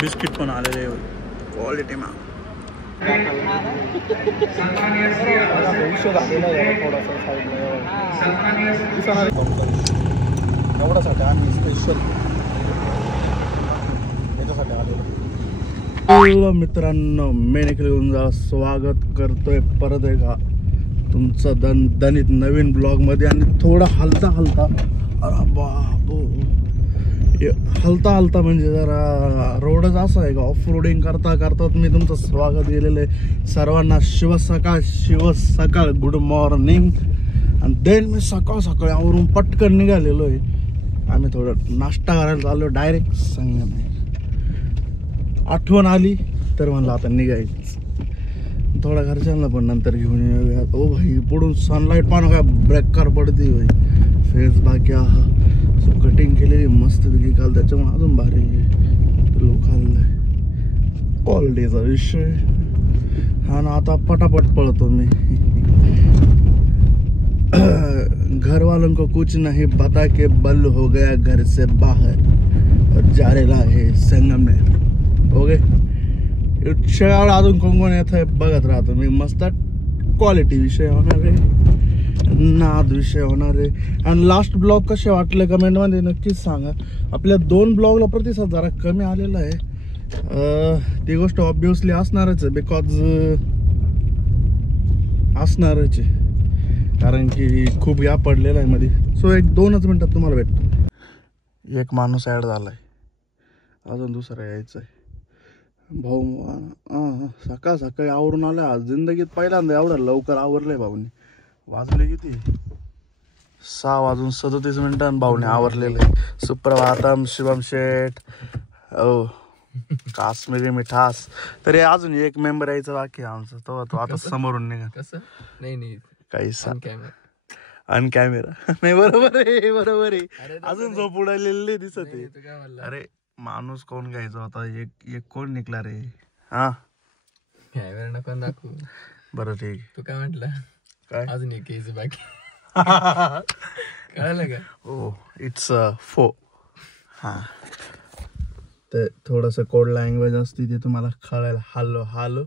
Biscuit पण आलेले quality मा एवढ्यासाठी आम्ही स्पेशल याच्यासाठी आलेलो. मित्रांनो मी निखिल गुंजा स्वागत करतोय परत एकदा तुमचं दणदणीत नवीन ब्लॉग मध्ये. आणि थोडा हलता अरे बाबो हलता म्हणजे जरा रोडच असा आहे का ऑफ रोडिंग करता तुम्ही तुमचं स्वागत केलेलं आहे. सर्वांना शिव सकाळ गुड मॉर्निंग. आणि देन मी सकाळी आवरून पटकन निघालेलो आहे. आम्ही थोडं नाश्ता करायला चाललो डायरेक्ट संगमनेर. आठवण आली तर म्हणलं आता निघायच. थोडा घरच्यांना पण नंतर घेऊन येऊया. ओ भाई पुढून सनलाईट पाहणं काय ब्रेकर पडते भाई. फेस बाकी हा सो कटिंग केलेली मस्त पैकी काल त्याच्यामुळे अजून भारी लोक खाल्लंय. क्वालिटीचा विषय हा ना. आता पटापट पळतो मी. घर वालों को कुछ नहीं बता के बल हो गया घर से बाहर और जा रेला है संगमनेर. ओके शेगाव अजून कोण येत आहे बघत राहतो मी. मस्त क्वालिटी विषय होणार आहे, नाद विषय होणार आहे. आणि लास्ट ब्लॉग कसे वाटले कमेंटमध्ये नक्कीच सांगा. आपल्या 2 ब्लॉगला प्रतिसाद जरा कमी आलेला आहे. ती गोष्ट ऑब्विसली असणारच आहे बिकॉज असणारच आहे कारण की खूप गॅप पडलेला आहे मध्ये. सो 1-2च मिनिटात तुम्हाला भेटतो. एक माणूस ॲड झालाय, अजून दुसरा यायचा आहे. भाऊ सकाळी आवरून आलं आज जिंदगीत पहिल्यांदा एवढं लवकर आवरलंय भाऊनी. वाजले किती 6:37 भाऊने आवरलेलं आहे. सुप्रभातम शिवम शेठ ओ काश्मीरी मिठास. तरी अजून एक मेंबर यायचं बाकी आमचं. तो आता समोरून निघा. कसं नाही काही अन कॅमेरा नाही. बरोबर आहे अजून झोप उडालेली दिसत आहे. अरे माणूस कोण घ्यायचा होता. एक कोण निघला रे. हा कॅमेरा नको दाखवू. बरं ठीक. तू काय म्हटलं काय अजून एक घ्यायचं बाकी कळलं का. ओ इट्स फो. हा ते थोडस कोड लँग्वेज असते ते तुम्हाला कळायला. हालो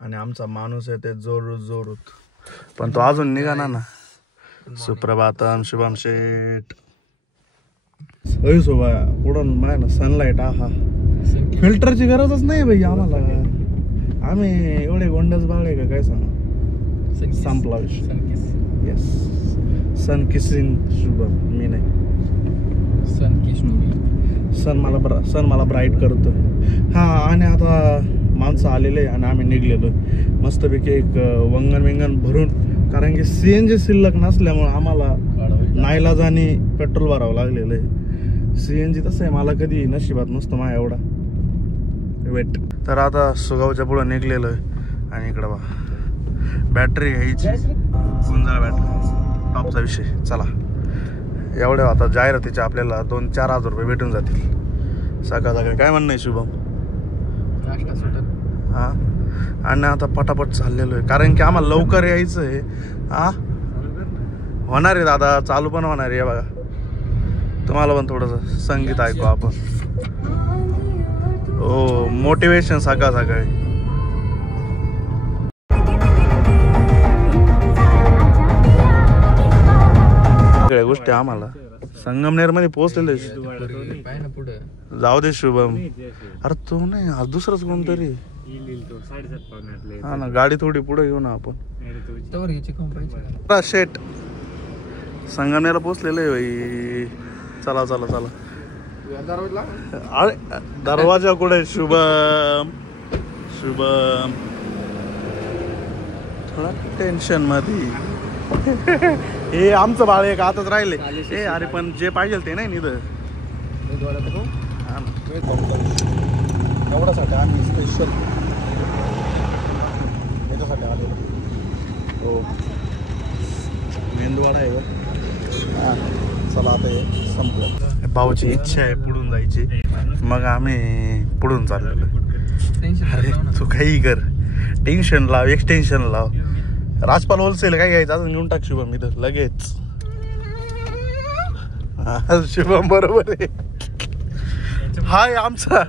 आणि आमचा माणूस आहे ते जोरूत पण तो अजून निघाला ना. सुप्रभातम शुभम शेठ. सोबा पुढून माय ना सनलाईट आहा. फिल्टरची गरजच नाही भाई आम्हाला. आम्ही एवढे गोंडस बाळे का काय सांगा. संपला विषय. येस सन किसिंग शुभम मी नाही. सन मला ब्राईट करतोय. हा आणि आता माणसं आलेले आणि आम्ही निघलेलो मस्तपैकी एक वंगण भरून. कारण की CNG शिल्लक नसल्यामुळे आम्हाला नाईलाजाने पेट्रोल भरावं लागलेलं आहे. CNG तसं आहे मला कधी नशिबात नसतं माझ्या एवढा वेट. तर आता सुगावच्या पुढं निघलेलं आहे. आणि इकडं बा बॅटरी घ्यायची गुंजाळ बॅटरी टॉपचा विषय. चला एवढ्या आता जाहिरातीच्या आपल्याला 2-4 हजार रुपये भेटून जातील सकाळी. काय म्हणणं आहे शुभम. हा आणि आता पटापट चाललेलो आहे कारण की आम्हाला लवकर यायचं आहे. हा होणार आहे दादा चालू पण होणार आहे. बघा तुम्हाला पण थोडंसं संगीत ऐकू आपण. हो मोटिवेशन सकाळी. सगळ्या गोष्टी आम्हाला संगमनेर मध्ये पोहोचलेले. जाऊ दे शुभम. अरे तो नाही आज दुसरंच कोणतरी. हा ना गाडी थोडी पुढे घेऊ ना आपण. शेट संगमनेरला पोहोचलेले भाई. चला अरे दरवाजा कुठे शुभम थोडा टेन्शन मध्ये. हे आमचं बाळ एक आताच राहिले. हे अरे पण जे पाहिजे ते नाही निध. एवढ्यासाठी आम्ही स्पेशल याच्यासाठी आलेलो. हो मेंदूवाडा आहे का. चला आता हे संपलं. भाऊची इच्छा आहे पुढून जायची मग आम्ही पुढून चाललेलो. अरे तू काही कर टेन्शन लाव एक्सटेन्शन लाव. राजपाल होलसेल काय घ्यायचं अजून घेऊन टाक शुभम इथं लगेच. शुभम बरोबर आहे. हाय आमचा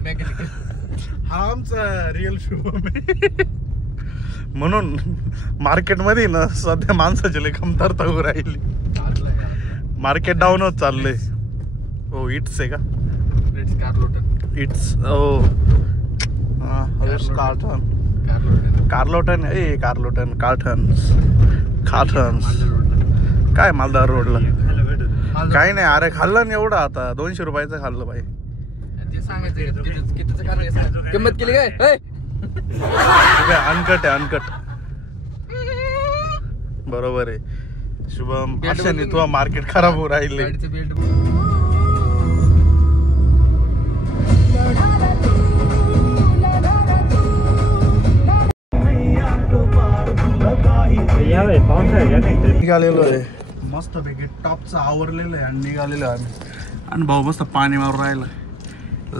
हा आमचा रिअल शुभम आहे. म्हणून मार्केटमध्ये ना सध्या माणसाची लय कमतरता होऊ राहिली. मार्केट डाऊन होत चाललंय. हो इट्स आहे का? इट्स ओ कार्लोटन कार्टन्स काय मालदार रोडला काही नाही. अरे खाल्लं ना एवढं आता 200 रुपयाचं खाल्लं बाई. किंमत केली काय? अनकट आहे अनकट. बरोबर आहे शुभम. अशाने तुझं मार्केट खराब होऊ राहिले. निघालेलो आहे मस्त पैकी टॉपचं आवरलेलं आहे आणि निघालेलो आहे आम्ही. आणि भाऊ मस्त पाणी मारून राहिलं.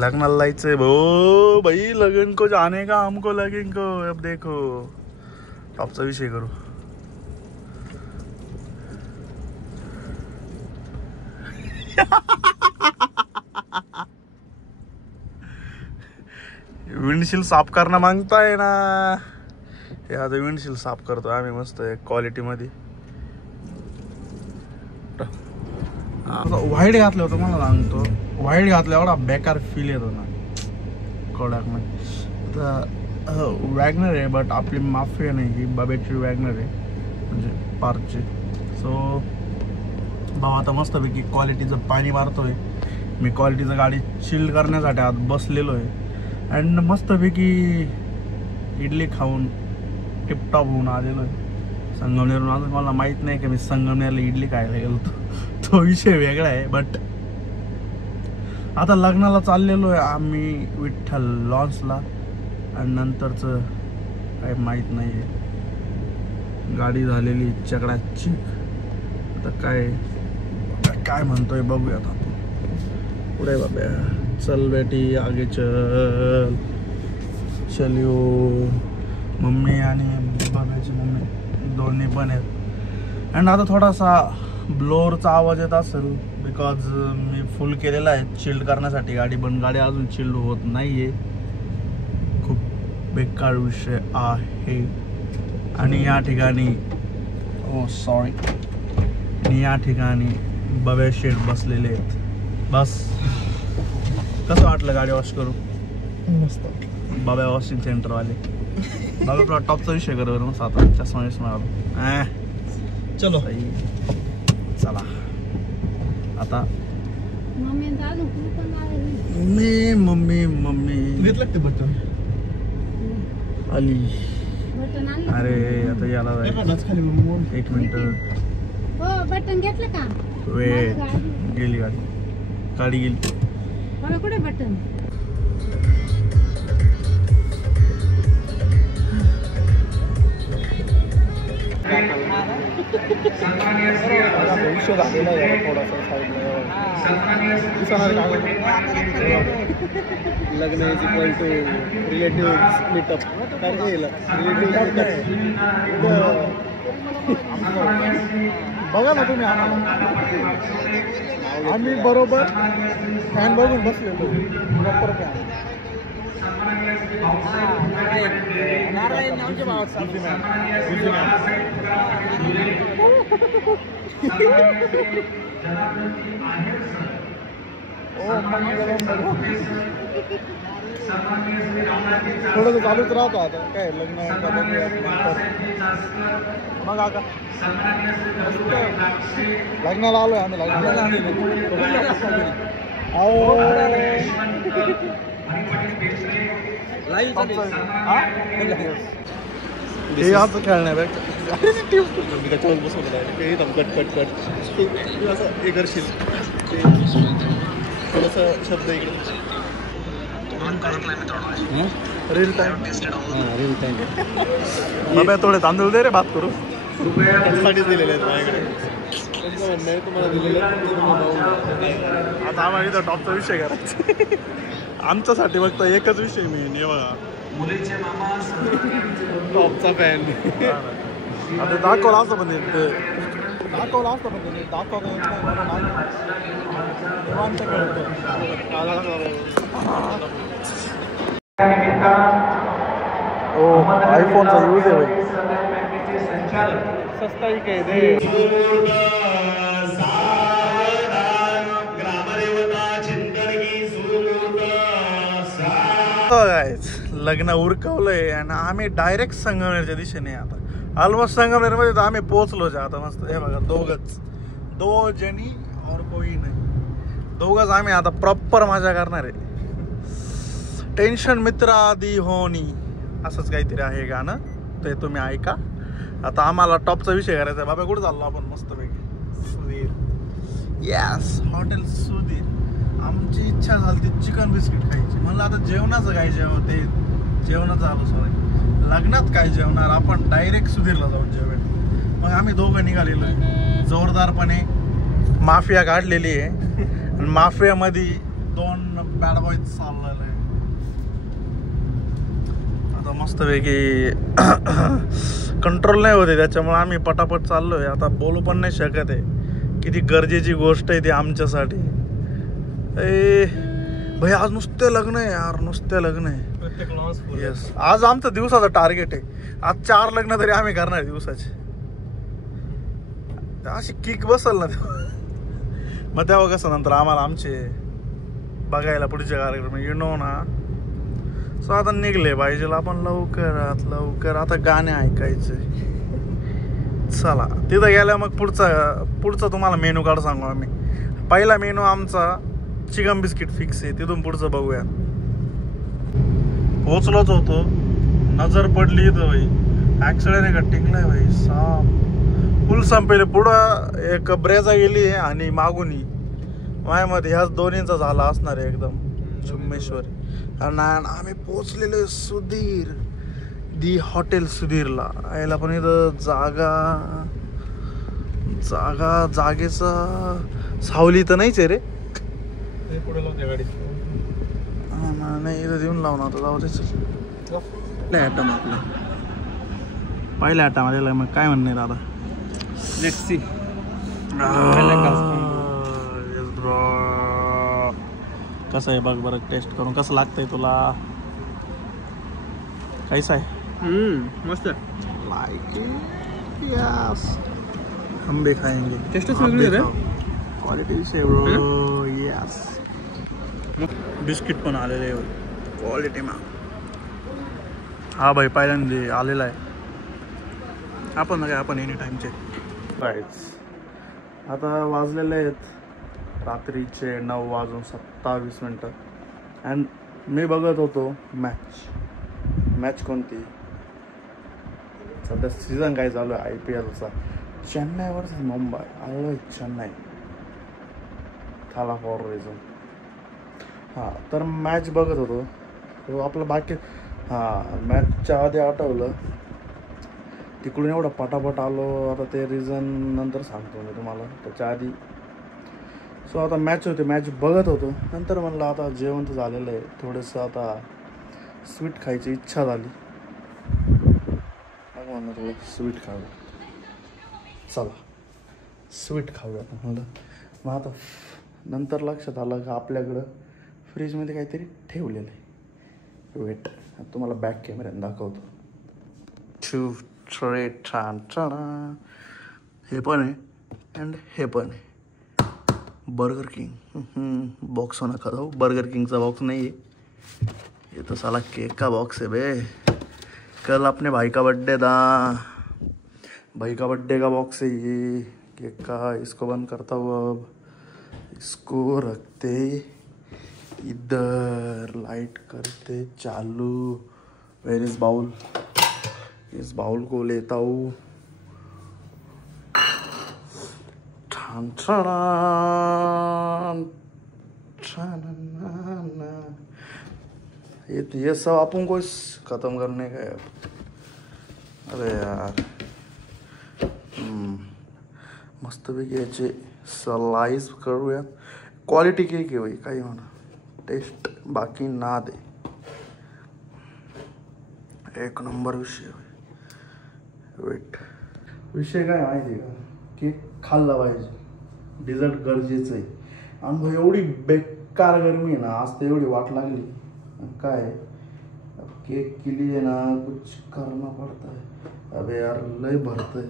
लगनाला जायचंय भाऊ भाई. लगन को जाने का हमको लगन को. अब देखो टॉपचा विषय करू. विंडशील साफ करणं मागताय ना. हे आता विंडशील साफ करतो आम्ही मस्त क्वालिटी मध्ये. व्हाईट घातलं होतं मला सांगतो. व्हाईट घातल्या एवढा बेकार फील येतो ना कोडाक मध्ये. तर वॅगनर आहे बट आपली माफी नाही ही बाबेची वॅगनर आहे म्हणजे पार्कची. सो भाऊ आता मस्तपैकी क्वालिटीचं पाणी मारतोय मी. क्वालिटीचं गाडी चिल्ड करण्यासाठी आत बसलेलो आहे. अँड मस्तपैकी इडली खाऊन टिपटॉप होऊन आलेलो आहे संगमनेरहून. अजून मला माहीत नाही की मी संगमनेरला इडली खायला गेलो तो विषय वेगळा आहे. बट आता लग्नाला चाललेलो आहे आम्ही विठ्ठल लॉन्सला. आणि नंतरचं काही माहीत नाही आहे. गाडी झालेली चकडाची. आता काय म्हणतोय बघूया आता. पुढे बाबा चल बेटी आगे चल चलियो. मम्मी आणि बाबाची मम्मी दोन्ही पण आहेत. अँड आता थोडासा ब्लोअरचा आवाज येत असेल बिकॉज मी फुल केलेला आहे चिल्ड करण्यासाठी गाडी. पण गाडी अजून चिल्ड होत नाही आहे. खूप बेकार विषय आहे. आणि या ठिकाणी या ठिकाणी बब्या शेठ बसलेले आहेत. बस कसं वाटलं गाडी वॉश करू? मस्त. बाबा वॉशिंग सेंटरवाले. बाबा तुला टॉपचा विषय करू ना आता चष्मा विषमा चलो चला आता. मम्मी घेतलं ते बटन आली. अरे आता याला जायचं. एक मिनिट बटन घेतलं का? वेळ गेली गाडी गेली. मला कुठे बटन? भविष्य झालेला आहे थोडासा लग्न is equal to relative meetup. बघा ना तुम्ही आम्ही बरोबर फॅन बघून बसलेलो प्रॉपर फॅन. थोडं चालूच राहतो आता काय लग्न. मग आता लग्नाला आलोय आम्ही. लग्नाला हे असं खेळण्यापेक्षा त्याच्यावर बसवलं आहे कट कट कट असं हे करशील थोडंसं शब्द इकडे. Reel time reel time. बाबा थोडे तांदूळ दे रे बात करू. त्यासाठीच दिलेले आहेत माझ्याकडे. म्हणणं आहे तुम्हाला दिलेलं. आता आम्हाला इथं टॉपचा विषय करायचा. आमच्यासाठी फक्त एकच विषय मी नेवा टॉपचा फॅन. आता दाखवला असं पण दाखवलं असतं पण त्यांनी दाखवता येत नाही म्हणून आम्ही निवांत खेळतो. ओ आयफोनचा यूज आहे भाई. सस्ता ही काय दे. लग्न उरकवलंय आणि आम्ही डायरेक्ट संगमनेरच्या दिशेने आता ऑलमोस्ट संगमनेरमध्ये तर आम्ही पोहोचलोच आता. मस्त हे बघा दो जणी और कोई नाही. दोघंच आम्ही आता प्रॉपर मजा करणार आहे. टेन्शन मित्र आधी होनी असंच काहीतरी आहे गाणं, ते तुम्ही ऐका. आता आम्हाला टॉपचा विषय करायचा आहे. बाबा कुठं चाललो आपण मस्तपैकी सुधीर. Yes hotel Sudhir. आमची इच्छा झाली ती चिकन बिस्किट खायची. म्हणलं आता जेवणाचं काय ते जेवणाचं आलो सॉरी लग्नात काय जेवणार, आपण डायरेक्ट सुधीरला जाऊन जेवेल. मग आम्ही दोघं निघालेलो आहे. जोरदारपणे माफिया काढलेली आहे आणि माफियामध्ये 2 बॅड बॉय चाललेलं आहे. आता मस्तपैकी कंट्रोल नाही होते त्याच्यामुळे आम्ही पटापट चाललोय. आता बोलू पण नाही शकत आहे. किती गरजेची गोष्ट आहे ती आमच्यासाठी. भाई आज नुसते लग्न आहे यार, नुसते लग्न आहे. येस आज आमचं दिवसाचं टार्गेट आहे. आज 4 लग्न तरी आम्ही करणार दिवसाचे. अशी किक बसल ना मग तेव्हा कसं नंतर आम्हाला आमचे बघायला पुढचे कार्यक्रम नो ना. सो आता निघले पाहिजे आपण लवकर आता गाणे ऐकायचे. चला तिथं गेल्या मग पुढचा तुम्हाला मेनू कार्ड सांगू आम्ही. पहिला मेनू आमचा चिकन बिस्किट फिक्स आहे. तिथून पुढचं बघूया. पोचलोच होतो, नजर पडली तर भाई ऍक्सिडेंट टिकलाय भाई. फुल संपेले. पुढं एक ब्रेझा गेली आहे आणि मागूनही मायामध्ये ह्याच दोन्हींचा झाला असणार आहे एकदम चुम्मेश्वरी. आणि आम्ही पोचलेलो सुधीर दी हॉटेल सुधीरला. यायला पण इथं जागेचा सावली तर नाहीच आहे रे. नाही इथं देऊन लावून आता जाऊ द्यायचं. ॲटम आपला पहिल्या ॲटममध्ये मग काय म्हणणे दादा. Let's see. कसं आहे बघ बरं टेस्ट करून कसं लागतंय तुला. कैसा आहे. मस्त लाइक यस. हम भी खाएंगे. टेस्टच वेगळी आहे रे. क्वालिटी से ब्रो. यस बिस्किट पण आलेले क्वालिटी मा. हा भाई पहिल्यांदा आलेला आहे. आपण एनी टाइमचे आता वाजलेले आहेत रात्रीचे 9:27 अँड मी बघत होतो मॅच कोणती सध्या सीझन काय चालू आहे IPLचा. चेन्नई वर्सेस मुंबई. आलो चेन्नई थाला फॉर रिझन. हां तर मॅच बघत होतो तो आपलं बाकी. हां मॅचच्या आधी आठवलं तिकडून एवढं पटापट आलो. आता ते रिझन नंतर सांगतो मी तुम्हाला. त्याच्या आधी सो आता मॅच होते, मॅच बघत होतो. नंतर म्हणलं आता जेवण तर झालेलं आहे, थोडंसं आता स्वीट खायची इच्छा झाली. मग म्हणलं थोडं स्वीट खाऊया. चला स्वीट खाऊया म्हणलं. मग आता नंतर लक्षात आलं का आपल्याकडं फ्रीजमध्ये काहीतरी ठेवलेलं आहे. वेट तुम्हाला बॅक कॅमेऱ्याने दाखवतो. हे पण आहे अँड हे पण आहे. बर्गर किंग बॉक्स होना खा जाओ. बर्गर किंगचा बॉक्स नहीं है ये तो साला केक का बॉक्स है बे. कल अपने भाई का बर्थडे था, भाई का बर्थडे का बॉक्स है ये केक का. इसको बंद करता हूँ अब. इसको रखते इधर, लाइट करते चालू. Where is bowl. इस बाउल को लेता हूँ. ये सब अपन को खत्म करने का है. अरे यार मस्त पैकी याचे स्लाइस करूयात. क्वालिटी केक आहे भाई, काही म्हणा टेस्ट बाकी ना दे. एक नंबर विषय. वेट विषय काय माहिती का की खाल्ला पाहिजे. डिझर्ट गरजेचं आहे. आणि भाई एवढी बेकार गरमी आहे ना आज, तर एवढी वाट लागली काय. केक के लिए ना कुछ करना पड़ता है. अबे यार लय भरतंय,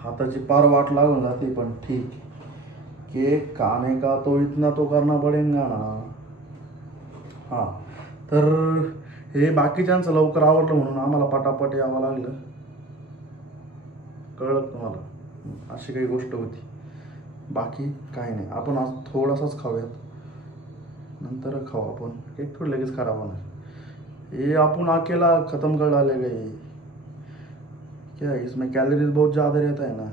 हाताची पार वाट लागून जाते. पण ठीक, केक खाने का तो इतना तो करना पडेगा ना. हां, तर हे बाकीच्यांचं लवकर आवडलं म्हणून आम्हाला पटापट यावं लागलं. कळलं तुम्हाला, अशी काही गोष्ट होती. बाकी काही नाही. आपण आज थोडासाच खाऊयात, नंतर खाऊ आपण. केक थोडी लगेच खराब होणार. ये अपन अकेला ख़त्म कर डालेगा ये. क्या इसमें कैलोरीज बहुत ज़्यादा रहता है ना,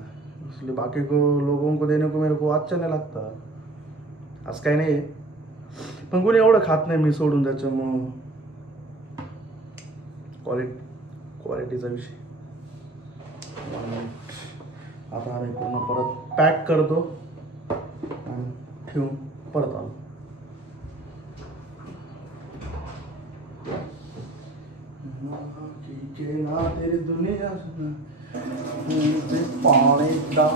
इसलिए बाकी को लोगों को देने को मेरे को अच्छा नहीं लगता. असं काही नाही आहे, पण कोणी एवढं खात नाही मी सोडून. त्याच्यामुळं क्वालिटीचा विषय. आता आम्ही पूर्ण परत पॅक करतो आणि ठेवून परत आलो. ना तेरी दुनिया पानी दा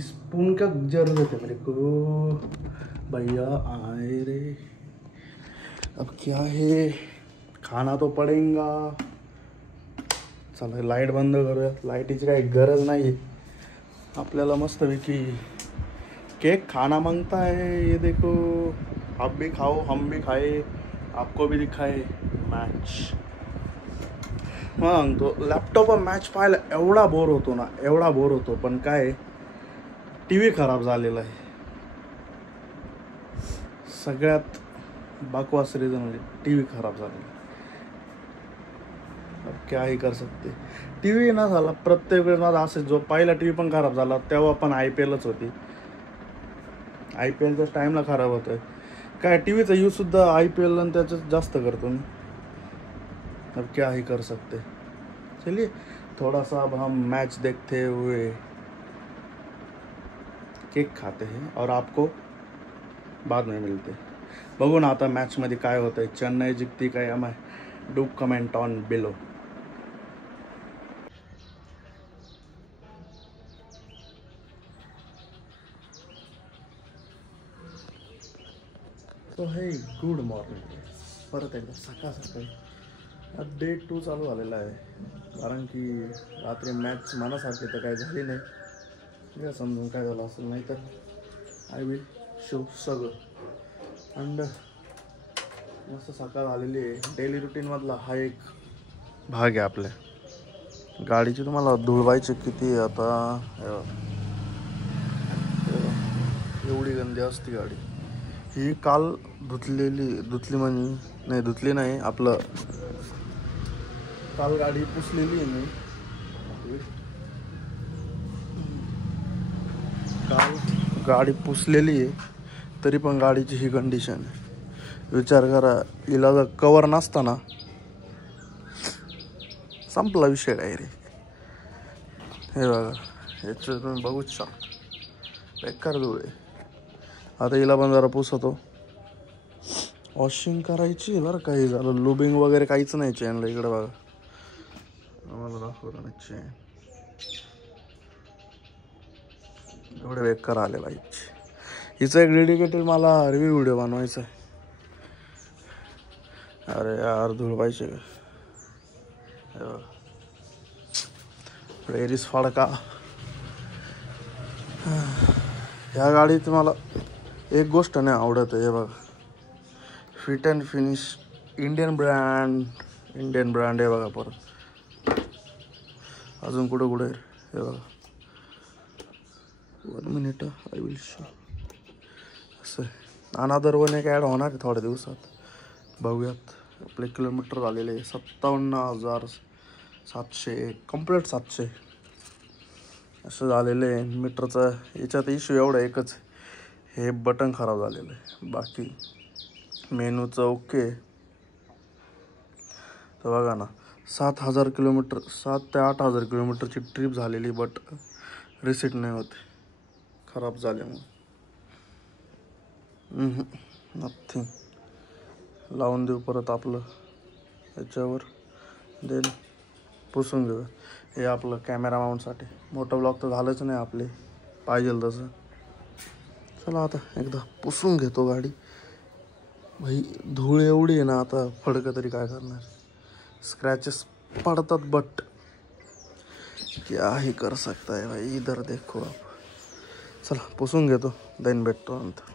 स्पून का जरूरत है मेरे को. भैया आए रे. अब क्या है, खाना तो पडेगा. चला लाईट बंद करूया. लाईटीची काही गरज नाही. आपल्याला मस्तपैकी केक खाना मांगता है. ये देखो, आप भी खाओ, हम भी खाए, आपको भी दिखाए. मॅच मग तो लॅपटॉपवर मॅच पाहायला एवढा बोर होतो ना, एवढा बोर होतो. पण काय, टी व्ही खराब झालेला आहे. सगळ्यात बकवास रीजन म्हणजे टी व्ही खराब झालेला. अब क्या ही कर सकते. टी व्ही ना झाला प्रत्येक वेळेस माझा असं. जो पहिला टी व्ही पण खराब झाला तेव्हा पण IPLच होती. IPLच्याच टाईमला खराब होतं. काय टी व्हीचा यूजसुद्धा IPL आणि त्याच्यात जास्त करतो मी. अब क्या ही कर सकते. चलिए थोड़ा सा अब हम मैच देखते हुए केक खाते हैं और आपको बाद में मिलते. बघू ना आता मॅचमध्ये काय होतं आहे. चेन्नई जिंकती काय आम्हा. Do comment on below. So हे गुड मॉर्निंग. परत एकदा सकाळ सकाळी डे 2 चालू झालेला आहे. कारण की रात्री मॅच मनासारखी तर काही झाली नाही. या समजून काय झालं असेल, नाही तर आय विल शो सगळं. अँड मस्त सकाळ आलेली आहे. डेली रुटीनमधला हा एक भाग आहे आपल्या गाडीची. तुम्हाला धुळवायची किती आता. एवढी गंदी असती गाडी. ही काल धुतली म्हणजे नाही, धुतली नाही, आपलं काल गाडी पुसलेली आहे मी. काल गाडी पुसलेली आहे, तरी पण गाडीची ही कंडिशन आहे. विचार करा, हिला जर कवर नसताना संपला विषय डायरेक्ट. हे बघा, याचं तुम्ही बघूच शकता, बेकार धूळ आहे. आता हिला पण जरा पुसतो. वॉशिंग करायची बरं. काही झालं लुबिंग वगैरे काहीच नाही चेनला. इकडे बघा, आम्हाला दाखवलं नाही चेन. एवढे बेकार आले बाईकचे. हिचा एक डेडिकेटेड मला रिव्ह्यू व्हिडिओ बनवायचा आहे. अरे यार धूळ पाहिजे का. एरिस फाडका. ह्या गाडीत मला एक गोष्ट नाही आवडत आहे. हे बघा, fit and finish Indian brand आहे बघा. परत अजून कुठं हे बघा. 1 मिनिट आय विल शो. असं अनादर वन एक ॲड होणार आहे थोड्या दिवसात. बघूयात. आपले किलोमीटर झालेले 57,700 कम्प्लीट 700 असं झालेलं आहे मीटरचं. याच्यात इश्यू एवढा एकच, हे बटन खराब झालेलं आहे. बाकी मेनूचं ओके. तर बघा ना, 7,000 किलोमीटर, 7 ते 8,000 किलोमीटरची ट्रिप झालेली, बट रिसीट नाही होते, खराब झाल्यामुळे. नथिंग. लावून देऊ परत आपलं याच्यावर, देन पुसून घेऊ. हे आपलं कॅमेरा माउंटसाठी. मोठं ब्लॉग तर झालंच नाही आपले पाहिजे तसं. चला आता एकदा पुसून घेतो गाडी. भाई धूळ एवढी आहे ना, आता फडकं तरी काय करणार. स्क्रॅचेस पडतात, बट क्या ही कर सकता है भाई, इधर देखो आप. चला पुसून घेतो, देन भेटतो नंतर.